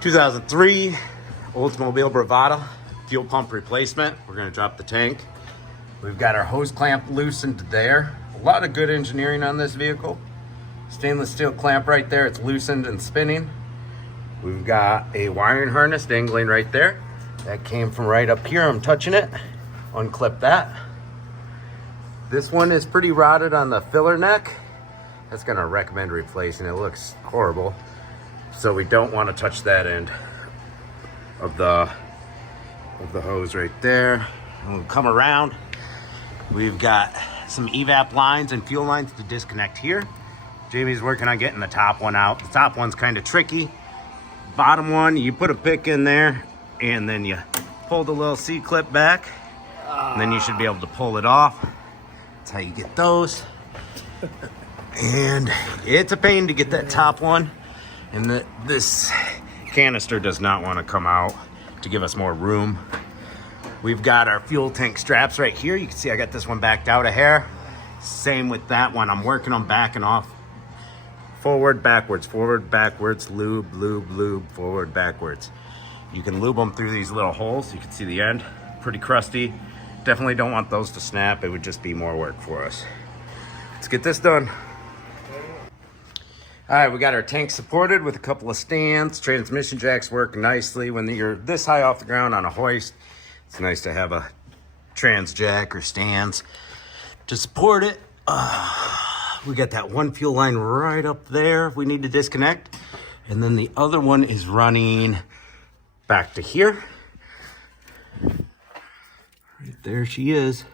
2003 Oldsmobile Bravada fuel pump replacement. We're going to drop the tank. We've got our hose clamp loosened there. A lot of good engineering on this vehicle. Stainless steel clamp right there. It's loosened and spinning. We've got a wiring harness dangling right there. That came from right up here. I'm touching it. Unclip that. This one is pretty rotted on the filler neck. That's going to recommend replacing. It looks horrible. So we don't want to touch that end of the hose right there. And we'll come around. We've got some evap lines and fuel lines to disconnect here. Jamie's working on getting the top one out. The top one's kind of tricky. Bottom one, you put a pick in there and then you pull the little C-clip back. And then you should be able to pull it off. That's how you get those. And it's a pain to get that top one. And this canister does not want to come out to give us more room. We've got our fuel tank straps right here. You can see I got this one backed out a hair. Same with that one. I'm working on backing off. Forward, backwards, lube, lube, lube, forward, backwards. You can lube them through these little holes. You can see the end, pretty crusty. Definitely don't want those to snap. It would just be more work for us. Let's get this done. All right, we got our tank supported with a couple of stands. Transmission jacks work nicely when you're this high off the ground on a hoist. It's nice to have a trans jack or stands to support it. We got that one fuel line right up there we need to disconnect. And then the other one is running back to here. Right there she is.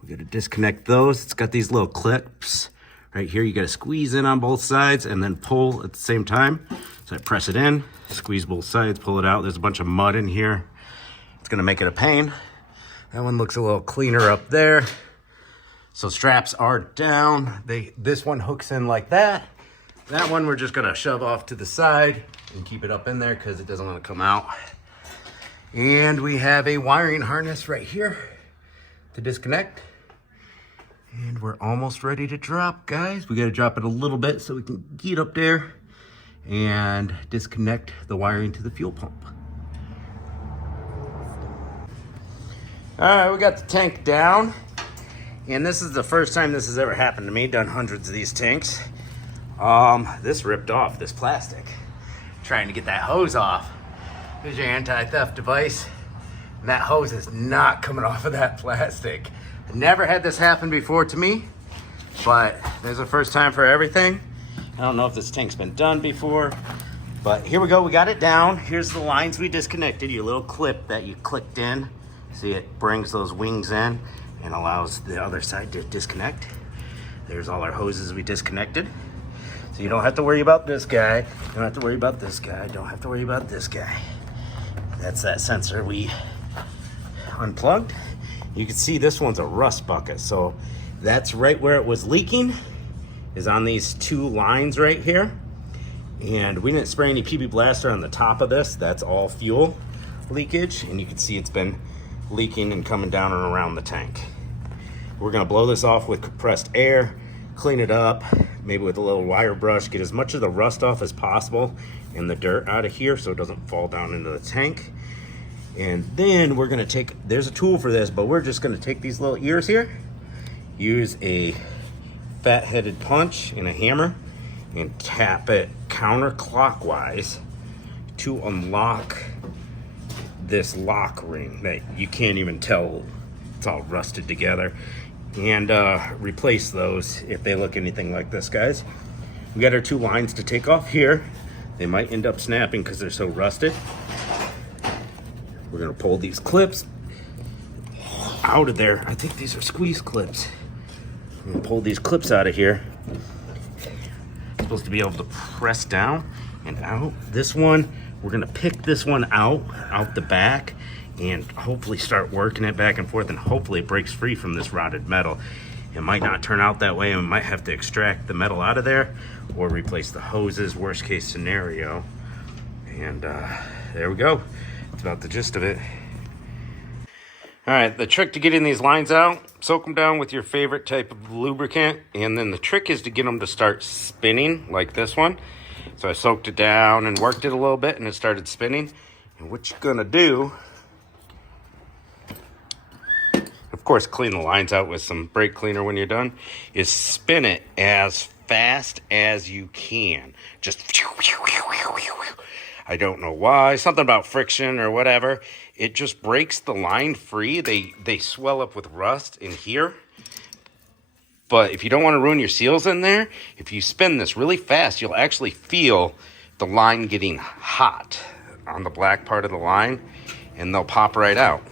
We got to disconnect those. It's got these little clips right here. You got to squeeze in on both sides and then pull at the same time. So I press it in, squeeze both sides, pull it out. There's a bunch of mud in here. It's going to make it a pain. That one looks a little cleaner up there. So straps are down. This one hooks in like that. That one we're just gonna shove off to the side and keep it up in there because it doesn't want to come out. And we have a wiring harness right here to disconnect. And we're almost ready to drop, guys. We gotta drop it a little bit so we can get up there and disconnect the wiring to the fuel pump. All right, we got the tank down. And this is the first time this has ever happened to me. Done hundreds of these tanks. This ripped off, this plastic. Trying to get that hose off. Here's your anti-theft device. And that hose is not coming off of that plastic. Never had this happen before to me, but there's a first time for everything. I don't know if this tank's been done before, but here we go, we got it down. Here's the lines we disconnected, your little clip that you clicked in. See, it brings those wings in and allows the other side to disconnect. There's all our hoses we disconnected. So you don't have to worry about this guy. You don't have to worry about this guy. Don't have to worry about this guy. That's that sensor we unplugged. You can see this one's a rust bucket. So that's right where it was leaking, is on these two lines right here. And we didn't spray any PB Blaster on the top of this. That's all fuel leakage. And you can see it's been leaking and coming down and around the tank. We're gonna blow this off with compressed air, clean it up, maybe with a little wire brush, get as much of the rust off as possible and the dirt out of here so it doesn't fall down into the tank. And then we're gonna take, there's a tool for this, but we're just gonna take these little ears here, use a fat-headed punch and a hammer and tap it counterclockwise to unlock this lock ring that you can't even tell it's all rusted together, and replace those if they look anything like this, guys. We got our two lines to take off here. They might end up snapping because they're so rusted. We're gonna pull these clips out of there. I think these are squeeze clips. I'm gonna pull these clips out of here. Supposed to be able to press down and out. This one, we're gonna pick this one out the back, and hopefully start working it back and forth, and hopefully it breaks free from this rotted metal. It might not turn out that way, and we might have to extract the metal out of there or replace the hoses, worst case scenario. And there we go. That's about the gist of it. All right, the trick to getting these lines out, soak them down with your favorite type of lubricant, and then the trick is to get them to start spinning like this one. So I soaked it down and worked it a little bit, and it started spinning. And what you're gonna do, of course, clean the lines out with some brake cleaner when you're done, is spin it as fast as you can. Just, I don't know why, something about friction or whatever. It just breaks the line free. They swell up with rust in here. But if you don't want to ruin your seals in there, if you spin this really fast, you'll actually feel the line getting hot on the black part of the line, and they'll pop right out.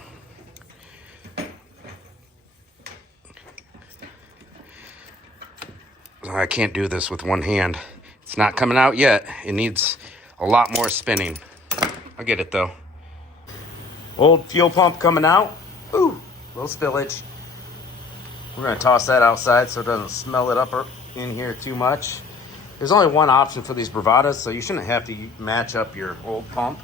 I can't do this with one hand. It's not coming out yet. It needs a lot more spinning. I'll get it though. Old fuel pump coming out. Ooh, little spillage. We're gonna toss that outside so it doesn't smell it up in here too much. There's only one option for these Bravadas, so you shouldn't have to match up your old pump.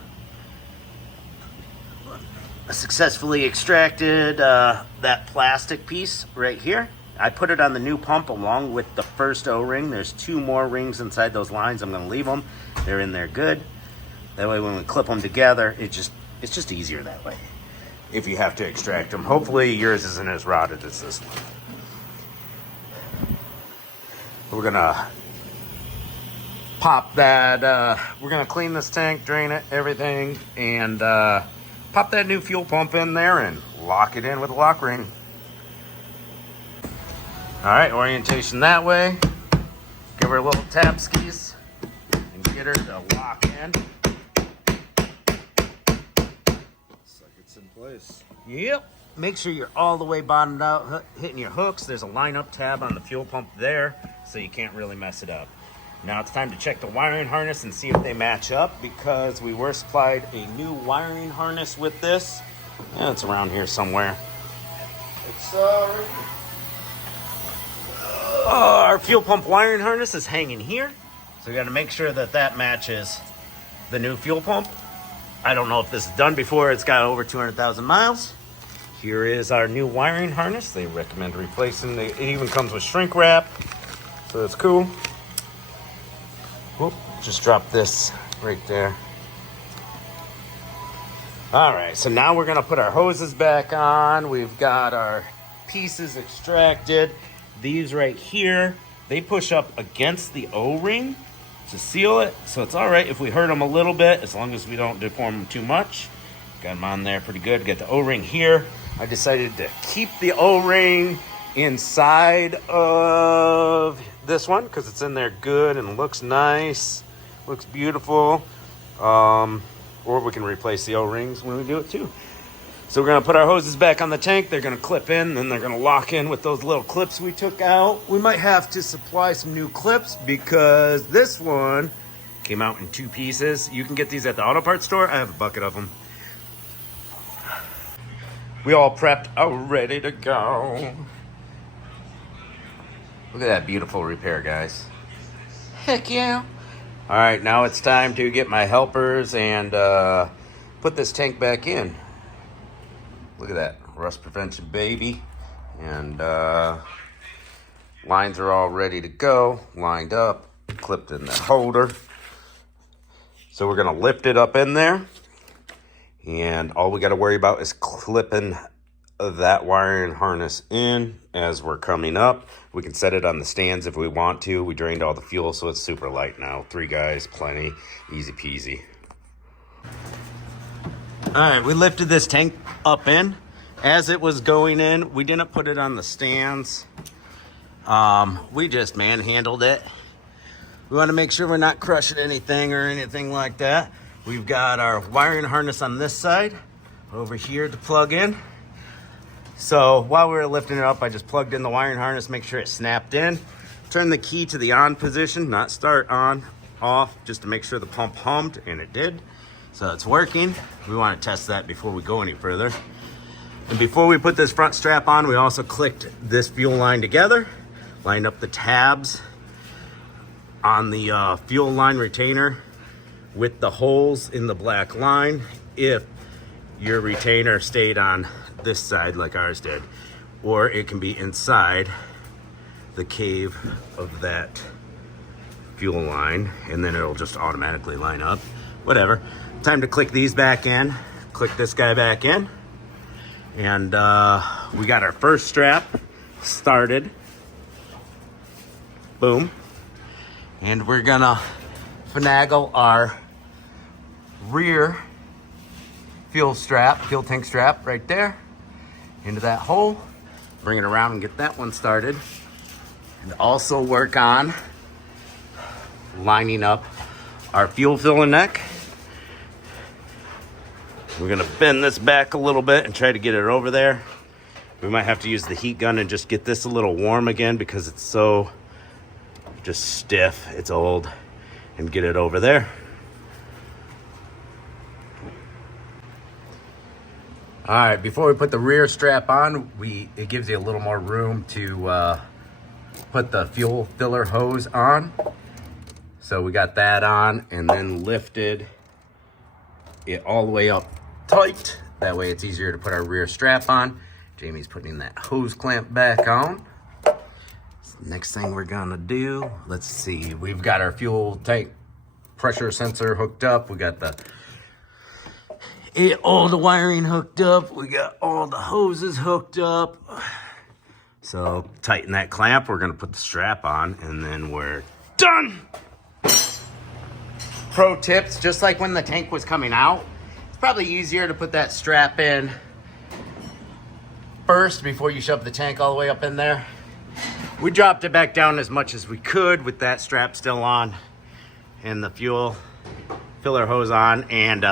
I successfully extracted that plastic piece right here. I put it on the new pump along with the first O-ring. There's 2 more rings inside those lines. I'm gonna leave them. They're in there good. That way when we clip them together, it's just easier that way if you have to extract them. Hopefully yours isn't as rotted as this one. We're gonna pop that, we're gonna clean this tank, drain it, everything, and pop that new fuel pump in there and lock it in with a lock ring. All right, orientation that way. Give her a little tap skis and get her to lock in. Looks like it's in place. Yep. Make sure you're all the way bottomed out, hitting your hooks. There's a line-up tab on the fuel pump there, so you can't really mess it up. Now it's time to check the wiring harness and see if they match up, because we were supplied a new wiring harness with this. Yeah, it's around here somewhere. It's right here. Our fuel pump wiring harness is hanging here, so we got to make sure that that matches the new fuel pump. I don't know if this is done before. It's got over 200,000 miles. Here is our new wiring harness. They recommend replacing. It even comes with shrink wrap, so that's cool. Whoop, just drop this right there. All right, so now we're gonna put our hoses back on. We've got our pieces extracted. These right here, they push up against the O-ring to seal it, so it's all right if we hurt them a little bit, as long as we don't deform them too much. Got them on there pretty good. Got the O-ring here. I decided to keep the O-ring inside of this one because it's in there good and looks nice, looks beautiful. Or we can replace the O-rings when we do it too. So we're gonna put our hoses back on the tank. They're gonna clip in, then they're gonna lock in with those little clips we took out. We might have to supply some new clips because this one came out in 2 pieces. You can get these at the auto parts store. I have a bucket of them. We all prepped, ready to go. Look at that beautiful repair, guys. Heck yeah. All right, now it's time to get my helpers and put this tank back in. Look at that, rust prevention, baby. And lines are all ready to go, lined up, clipped in the holder. So we're gonna lift it up in there. And all we gotta worry about is clipping that wiring harness in as we're coming up. We can set it on the stands if we want to. We drained all the fuel, so it's super light now. 3 guys, plenty, easy peasy. All right, we lifted this tank up in. As it was going in, we didn't put it on the stands. We just manhandled it. We want to make sure we're not crushing anything or anything like that. We've got our wiring harness on this side over here to plug in. So while we were lifting it up, I just plugged in the wiring harness, make sure it snapped in. Turn the key to the on position, not start on, off, just to make sure the pump hummed, and it did. So it's working. We want to test that before we go any further. And before we put this front strap on, we also clicked this fuel line together, lined up the tabs on the fuel line retainer with the holes in the black line if your retainer stayed on this side like ours did, or it can be inside the cave of that fuel line, and then it'll just automatically line up. Whatever. Time to click these back in. Click this guy back in. And we got our first strap started. Boom. And we're gonna finagle our rear fuel tank strap right there into that hole. Bring it around and get that one started. And also work on lining up our fuel filler neck. We're gonna bend this back a little bit and try to get it over there. We might have to use the heat gun and just get this a little warm again because it's so just stiff, it's old, and get it over there. All right, before we put the rear strap on, it gives you a little more room to put the fuel filler hose on. So we got that on and then lifted it all the way up tight. That way it's easier to put our rear strap on. Jamie's putting that hose clamp back on. Next thing we're gonna do, let's see, we've got our fuel tank pressure sensor hooked up. We got all the wiring hooked up. We got all the hoses hooked up. So tighten that clamp. We're gonna put the strap on and then we're done. Pro tips, just like when the tank was coming out, it's probably easier to put that strap in first before you shove the tank all the way up in there. We dropped it back down as much as we could with that strap still on and the fuel filler hose on. And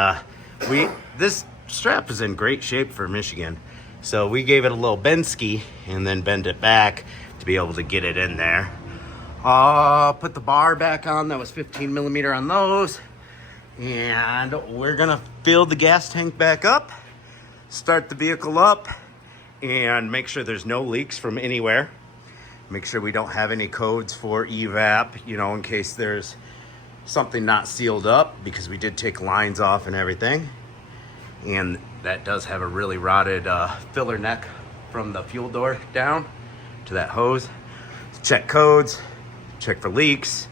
this strap is in great shape for Michigan. So we gave it a little bend ski and then bend it back to be able to get it in there. Put the bar back on. That was 15 millimeter on those. And we're gonna fill the gas tank back up, start the vehicle up, and make sure there's no leaks from anywhere. Make sure we don't have any codes for evap, in case there's something not sealed up, because we did take lines off and everything. And that does have a really rotted filler neck from the fuel door down to that hose. Check codes, check for leaks,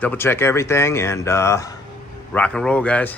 double check everything, and rock and roll, guys.